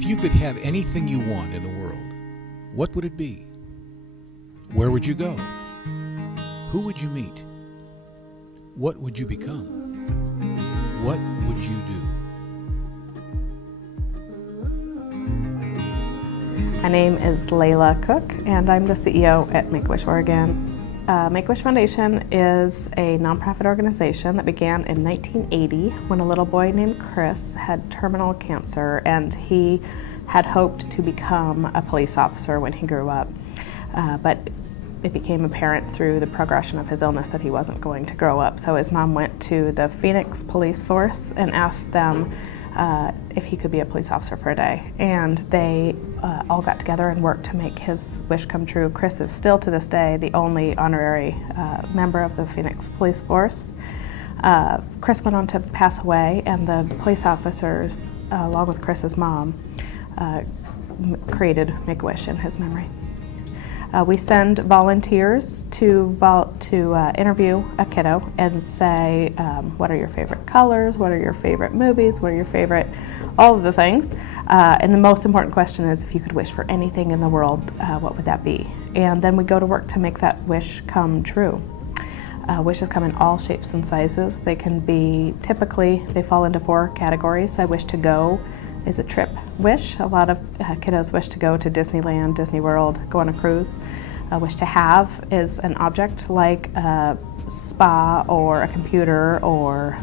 If you could have anything you want in the world, what would it be? Where would you go? Who would you meet? What would you become? What would you do? My name is Layla Cook, and I'm the CEO at Make-A-Wish Oregon. Make-A-Wish Foundation is a nonprofit organization that began in 1980 when a little boy named Chris had terminal cancer, and he had hoped to become a police officer when he grew up. But it became apparent through the progression of his illness that he wasn't going to grow up. So his mom went to the Phoenix Police Force and asked them if he could be a police officer for a day. And they all got together and worked to make his wish come true. Chris is still to this day the only honorary member of the Phoenix Police Force. Chris went on to pass away, and the police officers, along with Chris's mom, created Make-A-Wish in his memory. We send volunteers to interview a kiddo and say, what are your favorite colors, what are your favorite movies, what are your favorite, all of the things. And the most important question is, if you could wish for anything in the world, what would that be? And then we go to work to make that wish come true. Wishes come in all shapes and sizes. They can be, typically, they fall into 4 categories. I wish to go is a trip wish. A lot of kiddos wish to go to Disneyland, Disney World, go on a cruise. A wish to have is an object like a spa or a computer or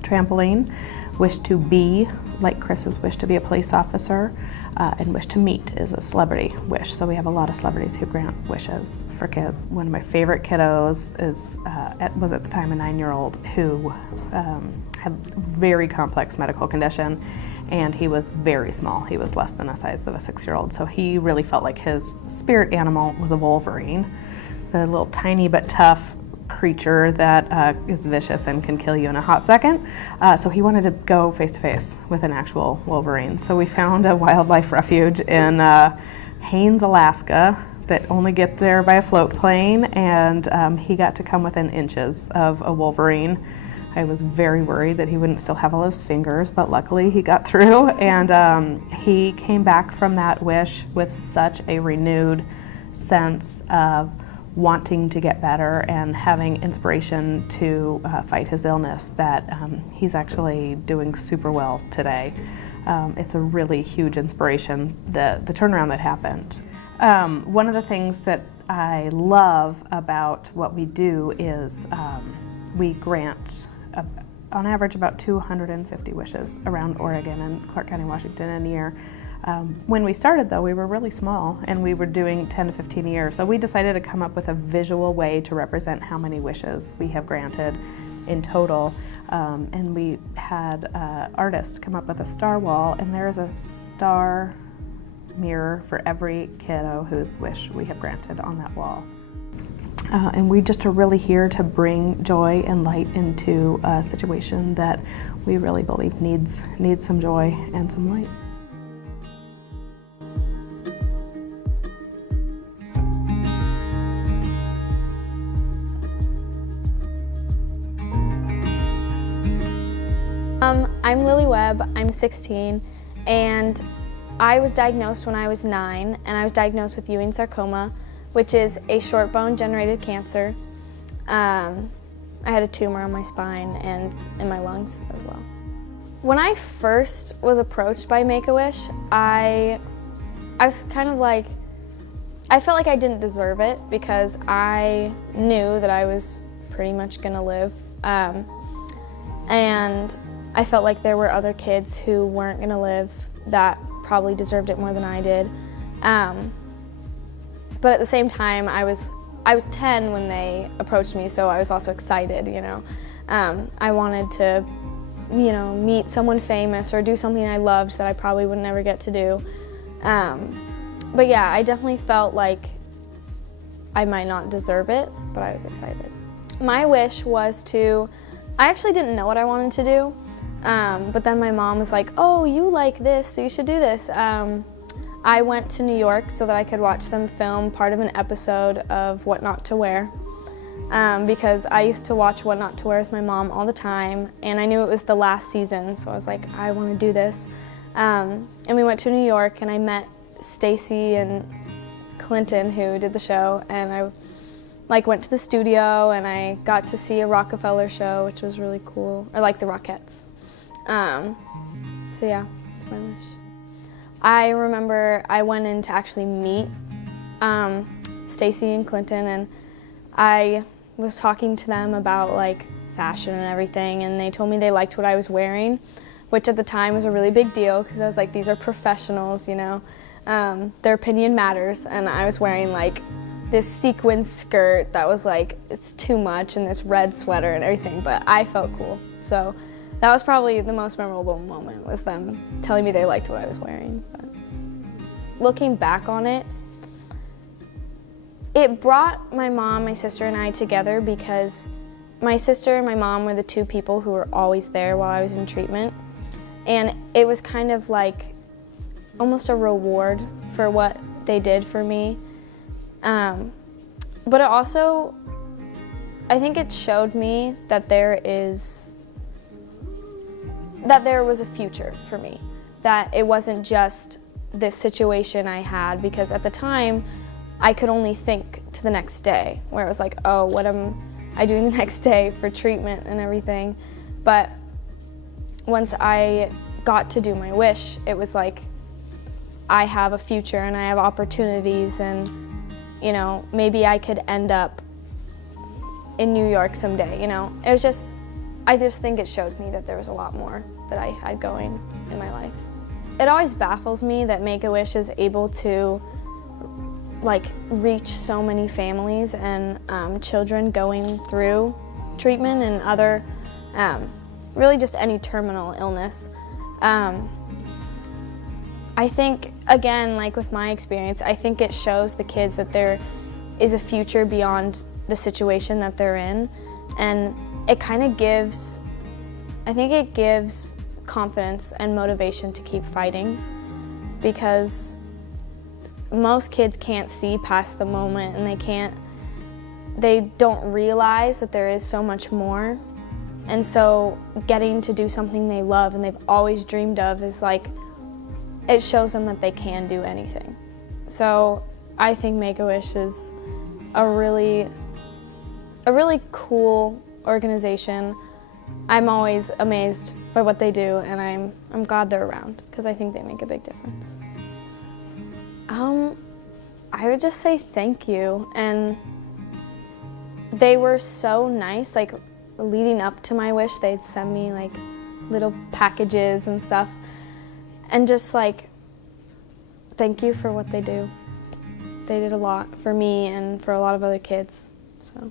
trampoline. Wish to be, like Chris's wish to be a police officer. And wish to meet is a celebrity wish. So we have a lot of celebrities who grant wishes for kids. One of my favorite kiddos was at the time a 9-year-old who had very complex medical condition, and he was very small. He was less than the size of a 6-year-old. So he really felt like his spirit animal was a wolverine, the little tiny but tough creature that is vicious and can kill you in a hot second. So he wanted to go face to face with an actual wolverine. So we found a wildlife refuge in Haines, Alaska that only get there by a float plane, and he got to come within inches of a wolverine. I was very worried that he wouldn't still have all his fingers, but luckily he got through, and he came back from that wish with such a renewed sense of wanting to get better and having inspiration to fight his illness that he's actually doing super well today. It's a really huge inspiration, the turnaround that happened. One of the things that I love about what we do is we grant on average about 250 wishes around Oregon and Clark County, Washington in a year. When we started, though, we were really small, and we were doing 10 to 15 a year. So we decided to come up with a visual way to represent how many wishes we have granted in total. And we had artists come up with a star wall, and there is a star mirror for every kiddo whose wish we have granted on that wall. And we just are really here to bring joy and light into a situation that we really believe needs some joy and some light. I'm Lily Webb, I'm 16, and I was diagnosed when I was 9, and I was diagnosed with Ewing sarcoma, which is a short bone generated cancer. I had a tumor on my spine and in my lungs as well. When I first was approached by Make-A-Wish, I was kind of like, I felt like I didn't deserve it because I knew that I was pretty much gonna live. And I felt like there were other kids who weren't gonna live that probably deserved it more than I did. But at the same time, I was 10 when they approached me, so I was also excited, you know. I wanted to, you know, meet someone famous or do something I loved that I probably would never get to do. But yeah, I definitely felt like I might not deserve it, but I was excited. My wish was I actually didn't know what I wanted to do. But then my mom was like, oh, you like this, so you should do this. I went to New York so that I could watch them film part of an episode of What Not to Wear, because I used to watch What Not to Wear with my mom all the time, and I knew it was the last season, so I was like, I want to do this. And we went to New York, and I met Stacy and Clinton, who did the show, and I went to the studio, and I got to see a Rockefeller show, which was really cool, or the Rockettes. So yeah, that's my wish. I remember I went in to actually meet Stacy and Clinton, and I was talking to them about fashion and everything, and they told me they liked what I was wearing, which at the time was a really big deal because I was like, these are professionals, you know, their opinion matters, and I was wearing this sequin skirt that was it's too much, and this red sweater and everything, but I felt cool. So that was probably the most memorable moment, was them telling me they liked what I was wearing. But looking back on it, it brought my mom, my sister, and I together because my sister and my mom were the two people who were always there while I was in treatment. And it was kind of almost a reward for what they did for me. But it also, I think it showed me that there was a future for me, that it wasn't just this situation I had, because at the time I could only think to the next day, where it was oh, what am I doing the next day for treatment and everything. But once I got to do my wish, it was I have a future and I have opportunities, and you know, maybe I could end up in New York someday, you know. It was just, I just think it showed me that there was a lot more that I had going in my life. It always baffles me that Make-A-Wish is able to reach so many families and children going through treatment and other, really just any terminal illness. I think, again, with my experience, I think it shows the kids that there is a future beyond the situation that they're in, and it kind of gives, I think it gives confidence and motivation to keep fighting, because most kids can't see past the moment, and they don't realize that there is so much more. And so getting to do something they love and they've always dreamed of is it shows them that they can do anything. So I think Make-A-Wish is a really cool organization. I'm always amazed by what they do, and I'm glad they're around, because I think they make a big difference. I would just say thank you, and they were so nice. Leading up to my wish, they'd send me little packages and stuff, and just thank you for what they do. They did a lot for me and for a lot of other kids, so.